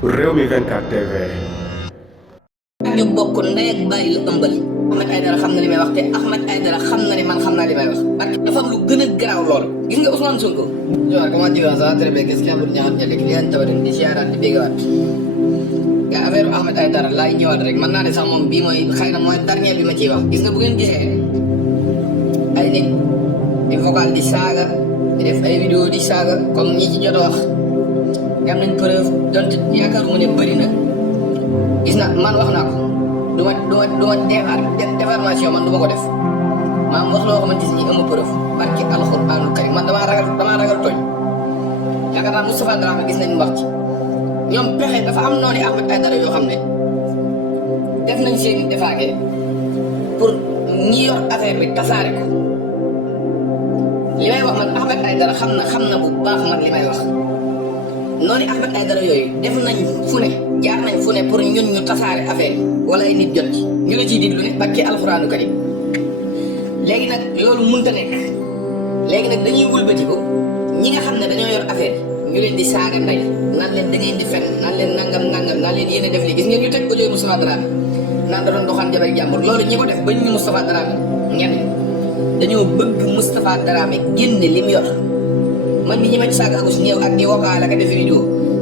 Rewmi 24 TV. ñu bokk ndey ak bàyyi la ëmbal. Ahmed Aïdara xam na li may wax te Ahmed Aïdara xam na ni man xam naa li may wax parce que dafa am lu gën a garaaw lool gis nga Ousmane Sonko. comment tu vas ça très bien qu'est-ce qu'il y a pour ñaar ñetti client tabarin di siyaaraat di béggawaat gaa affaire Ahmed Aïdara laay ñëwaat rek mën naa ne sax moom bii mooy xëy na mooy dernier bi ma ciy wax gis nga bu ngeen gisee ay nit di vocal di saaga di def ay vidéo di saaga comme ñi ci jot a wax am nañ preuve donte yaakaaruma ne bëri na gis na man wax naa ko duma déformation man du ma ko def maam wax loo xamante ni amu preuve barki alxuraanul karim man damaa ragal tooñ yaakaar naa Moustapha Dramé gis nañ wax ci ñoom pexe dafa am noonu Ahmed Aïdara yoo xam ne def nañ seen defaage pour ñi yor affaire bi tasaare ko li may wax man Ahmed Aïdara xam na bu baax man li may wax noonu Ahmed Aïdara yooyu def nañ fu ne jaar nañ fu ne pour ñun ñu tasaare affaire wala ay nit jot ci ñu la ciy diglu ne barki alxuraanu karim léegi nag loolu mënta nekk léegi nag dañuy wëlbatiku ñi nga xam ne dañoo yor affaire ñu leen di saaga ndey naan leen da ngeen di fen naan leen nangam naan leen yéen a def li gis ngeen ñu teg audio Moustapha Dramé naan da doon doxaan jabar jàmbur loolu ñi ko def bañ ñu Moustapha Dramé ñenn dañoo bëgg Moustapha Dramé génne li mu yor man mi ñi ma ci saaga agus ñëw ak di wakaala ka def vidéo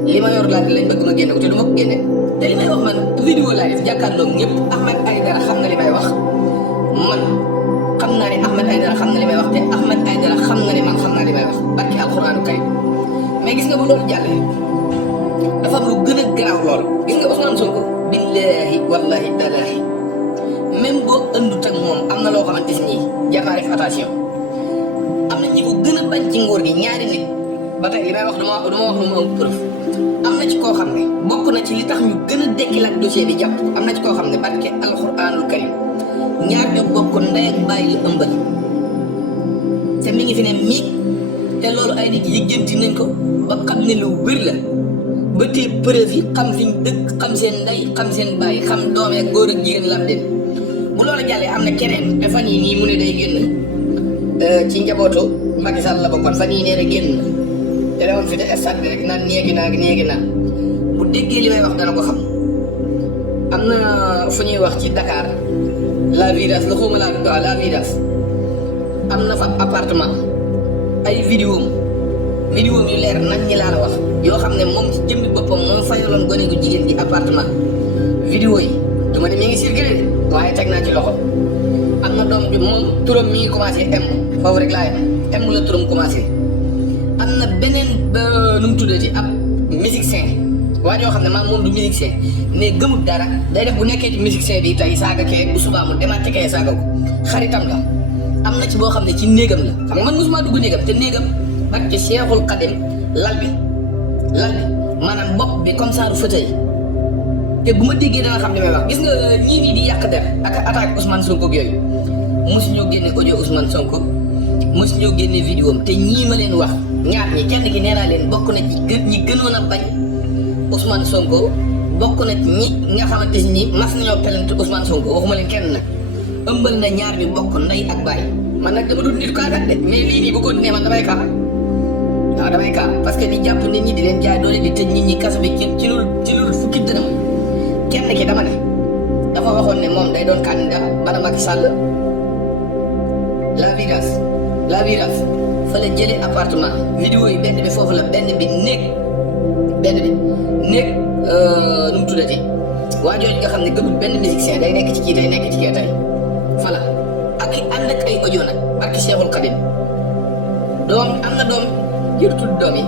li ma yor laaj lañ bëgg ma génne ko te du ma ko génne te li may wax man vidéo laa def jàkkaarloog ñëpp Ahmed Aïdara xam na li may wax man xam naa ne Ahmed Aïdara xam na li may wax te Ahmed Aïdara xam na ne man xam naa li may wax barki alxuraanu karim mais gis nga bu loolu jàllee dafa am lu gën a garaaw lool gis nga Ousmane Sonko billahi wallahi talaahi même boo ëndut ak moom am na loo xamante ni jar naa def attention am na ñi ko gën a bañ ci nguur gi ñaari nit ba tey li may wax duma wax lu ma am preuve am na ci koo xam ne bokk na ci li tax ñu gën a dekkilaat dossier bi jàpp am na ci koo xam ne barke alxuraanul karim ñaar ñu bokk ndey ak bàyyi la ëmbal te mi ngi fi ne miig te loolu ay nit yëgganti nañ ko ba xam ne lu wér la ba tey preuve yi xam fiñ dëkk xam seen ndey xam seen bàyyi xam doom ak góor ak jigéen lam den bu loolu jàllee am na keneen te fan yi nii mu ne day génn ci njabootu Macky Sall la bokkoon fan yii nee na génn te demoon fi te stade bi rek naan néegi naa bu déggee li may wax dana ko xam am na fu ñuy wax ci Dakar la Vidas la xawma la Vidas am na fa appartement ay vidéo yu leer nañ ñi laa la wax yoo xam ne moom ci jëmmi boppam moom fayaloon gone gu jigéen gi appartement vidéo yi dama ne mi ngi circulé waaye teg naa ci loxo am na doom bi moom turam mi ngi commencé M foofu rek laay M la turam commencé am na beneen nu mu tuddati ab musicien waa joo xam ne maam moom du musicien mais gëmut dara day def bu nekkee ci musicien bi tey saaga kee bu subaa mu demaat ci kee saaga ko xaritam la am na ci boo xam ne ci néegam la xam nga man mosuma dugg néegam te néegam ak ci Cheikhul Khadim lal bi maanaam bopp bi comme ça du fauteuil te bu ma déggee dana xam li may wax gis nga ñii nii di yàq der ak attaque Ousmane Sonko ak yooyu mosu ñoo génne audio Ousmane Sonko mosu ñoo génne vidéo am te ñii ma leen wax ñaar ñi kenn ki nee naa leen bokk na ci ñi gënoon a bañ Ousmane Sonko bokk na ci ñi nga xamante ni mas nañoo pelante Ousmane Sonko waxuma leen kenn nag ëmbal na ñaar ñu bokk ndey ak baay man nag dama dul nit kaakat de mais lii nii bu ko nee man damay kaa waaw damay kaa parce que di jàpp nit ñi di leen jaay doole di tëj nit ñi kaso bi ci loolu fukki dërëm kenn ki dama ne dafa waxoon ne moom day doon candidat bala Macky Sall la Vidas fa la jëlee appartement vidéo yi benn bi foofu la benn bi néeg nu mu tuddati waa jooju nga xam ne gëmul benn musicien day nekk ci kii day nekk ci kii tey fala ak ànd ak ay audio nag barki Cheikhul Khadim doom am na doom jër tudd doom yi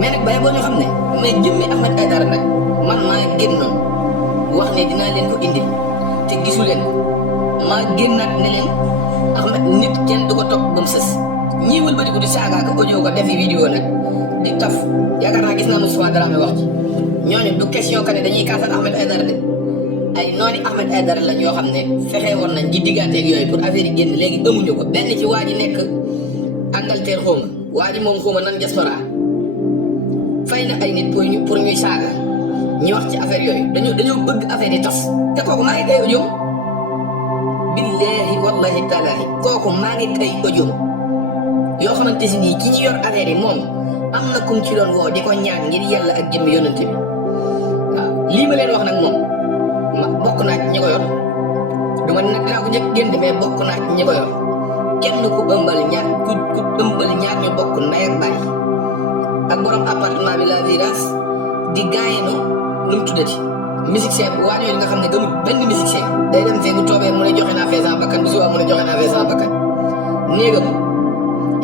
mais nag bàyyi boo ñu xam ne mais jëmmi Ahmed Aïdara nag man maa génnoon wax ne dinaa leen ko indil te gisu leen maa génnaat ne leen Ahmed nit kenn du ko topp ba mu sës ñii wëlbati ko di saaga ko audio ko defi vidéo nag di taf yaakaar naa gis naa Moustapha Dramé wax ci ñooñu du question que ne dañuy kaasal Ahmed Aïdara de ay nooni Ahmed Aïdara la ñoo xam ne fexe woon nañ di digganteeg yooyu pour affaire yi génn léegi amuñu ko benn ci waa ji nekk Angleterre xawma waa ji moom xawma nan diaspora fay na ay nit pour ñuy saaga ñu wax ci affaire yooyu dañoo bëgg affaire yi tas te kooku maa ngi kay audio billahi wallahi talaahi kooku maa ngi kay audio yoo xamante si nii ki ñu yor affaire yi moom am na kum ci doon woo di ko ñaan ngir yàlla ak jëmmi yonante bi lii ma leen wax nag moom ma bokk naa ci ñi ko yor du ma nag dinaa ko njëkk génn mais bokk naa ci ñi ko yor kenn ku ëmbal ñaar ñu bokk ndey ak baay ak borom appartement bi la virage di gaayenu nu mu tuddati musicien bu waa ñooñu nga xam ne gëmul benn musicien day dem fee bu toobee mu ne joxe naa fee sama bakkan bu subaa mu ne joxe naa fee sama bakkan néegam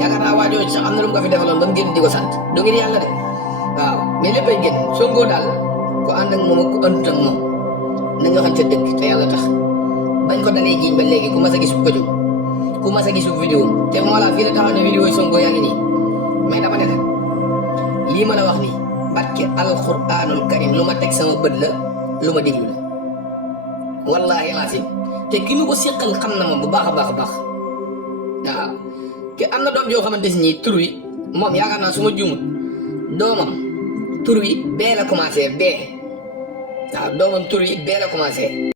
yaakaar naa waa jooju sax am na lu mu ko fi defaloon ba mu génn di ko sant du ngir yàlla de waaw mais léppay génn Sonko daal ku ànd ak moom ak ku àndut ak moom nañu waxante dëgg te yàlla tax bañ ko dalee jiiñ ba léegi ku mas a gis ko jóg ku mas a gis vidéo te moo la fii la taxaw ne vidéo yi Sonko yaa ngi nii mais dama ne la lii ma la wax nii barke alquranul karim lu ma teg sama bët la lu ma déglu la wallahi laasim te ki mu ko séqal xam na moom bu baax a baax a baax waaw te am na doom yoo xamante si nii tur wi moom yaakaar naa su ma juumut doomam tur wi bee la commencé bee waaw doomam tur wi bee la commencé